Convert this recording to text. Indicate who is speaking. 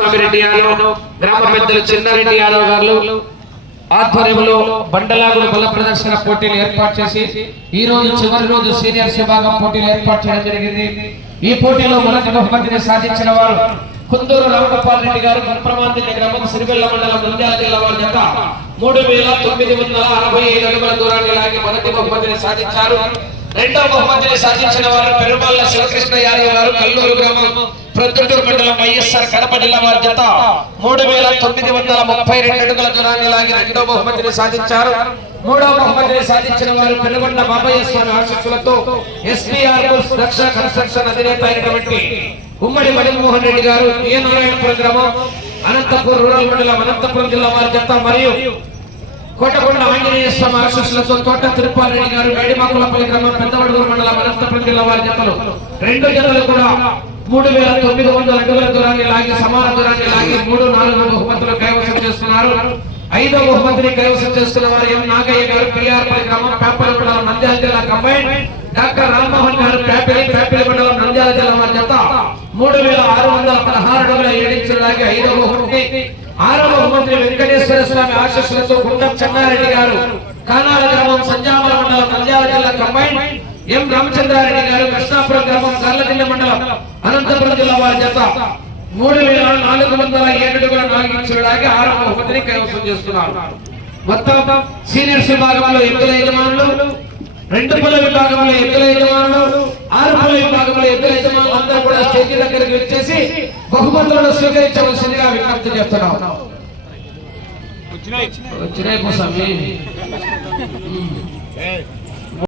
Speaker 1: రామస్వామి రెడ్డి యాదవ్ గ్రామ పెద్దలు చిన్నారెడ్డి యాదవ్ గారు ఆధ్వర్యంలో బండలాగుల బల ప్రదర్శన పోటీలు ఏర్పాటు చేసి ఈ రోజు చివరి రోజు సీనియర్స్ విభాగం పోటీలు ఏర్పాటు చేయడం జరిగింది. ఈ పోటీలో మొదటి బహుమతిని సాధించిన వారు కుందూరు రామగోపాల్ రెడ్డి గారు గుణప్రమాంతి గ్రామం సిరిబెల్ల మండలం నంద్యాల జిల్లా వారి జత మూడు వేల తొమ్మిది వందల అరవై ఐదు అడుగుల దూరాన్ని లాగి మొదటి బహుమతిని సాధించారు. రెండవ బహుమతిని సాధించిన వారు పెరుమల్ల శివకృష్ణ యాదవ్ గారు కల్లూరు గ్రామం ప్రొద్దుటూరు మండలం వైఎస్ఆర్ కడప జిల్లా వారి జత మూడు వేల తొమ్మిది వందల ముప్పై రెండు అడుగుల దూరాన్ని లాగి రెండవ బహుమతిని సాధించారు. మూడవ బహుమతిని సాధించిన వారు పెనుగొండ బాబయ్య స్వామి ఆశీస్సులతో ఎస్పీఆర్ రక్షణ కన్స్ట్రక్షన్ అధినేత అయినటువంటి ఉమ్మడి మణిమోహన్ రెడ్డి గారు ఏ నారాయణపురం గ్రామం అనంతపురం రూరల్ మండలం అనంతపురం జిల్లా వారి జత మరియు ఆంజనేయ స్వామి ఆశీస్సులతో తోట తిరుపారెడ్డి గారు వేడిమాకులపల్లి గ్రామం పెద్దవడుగురు మండలం అనంతపురం జిల్లా వారి జతలు. రెండు జతలు కూడా మూడు వేల తొమ్మిది వందల అడుగుల దూరాన్ని లాగి సమాన దూరాన్ని లాగి మూడు నాలుగు బహుమతులు కైవసం చేస్తున్నారు ఐదో బహుమతిని కైవసం చేస్తున్న వారు ఎం నాగయ్య గారు పిఆర్పల్లి గ్రామం పేపల్లి మండలం నంద్యాల జిల్లా కంబైన్. డాక్టర్ రామ్మోహన్ గారు పేపలి పేపలి మండలం నంద్యాల జిల్లా వారి జత. మూడు వేల ఆరు అడుగుల ఏడించడానికి ఐదవ ఐదో ఆరవ బహుమతి వెంకటేశ్వర స్వామి ఆశస్సులతో గుండం చెన్నారెడ్డి గారు. కానాల గ్రామం సంజామల మండలం నంద్యాల జిల్లా కంబైన్. ఎం రామచంద్రారెడ్డి గారు కృష్ణాపురం గ్రామం కర్లదిల్ల మండలం అనంతపురం జిల్లా వారి జత. మూడు వేల నాలుగు వందల ఏడుగుల నాలుగించడానికి ఆరవ బహుమతిని కైవసం చేస్తున్నారు మొత్తం సీనియర్స్ విభాగంలో ఎద్దుల యజమానులు రెండు పనుల విభాగంలో ఎద్దుల యజమానులు ఆరు పనుల విభాగంలో ఎద్దుల యజమానులు అందరూ కూడా వచ్చేసి బహుమతులను స్వీకరించవలసిందిగా విజ్ఞప్తి చేస్తున్నాం. వచ్చినాయి. స్వామి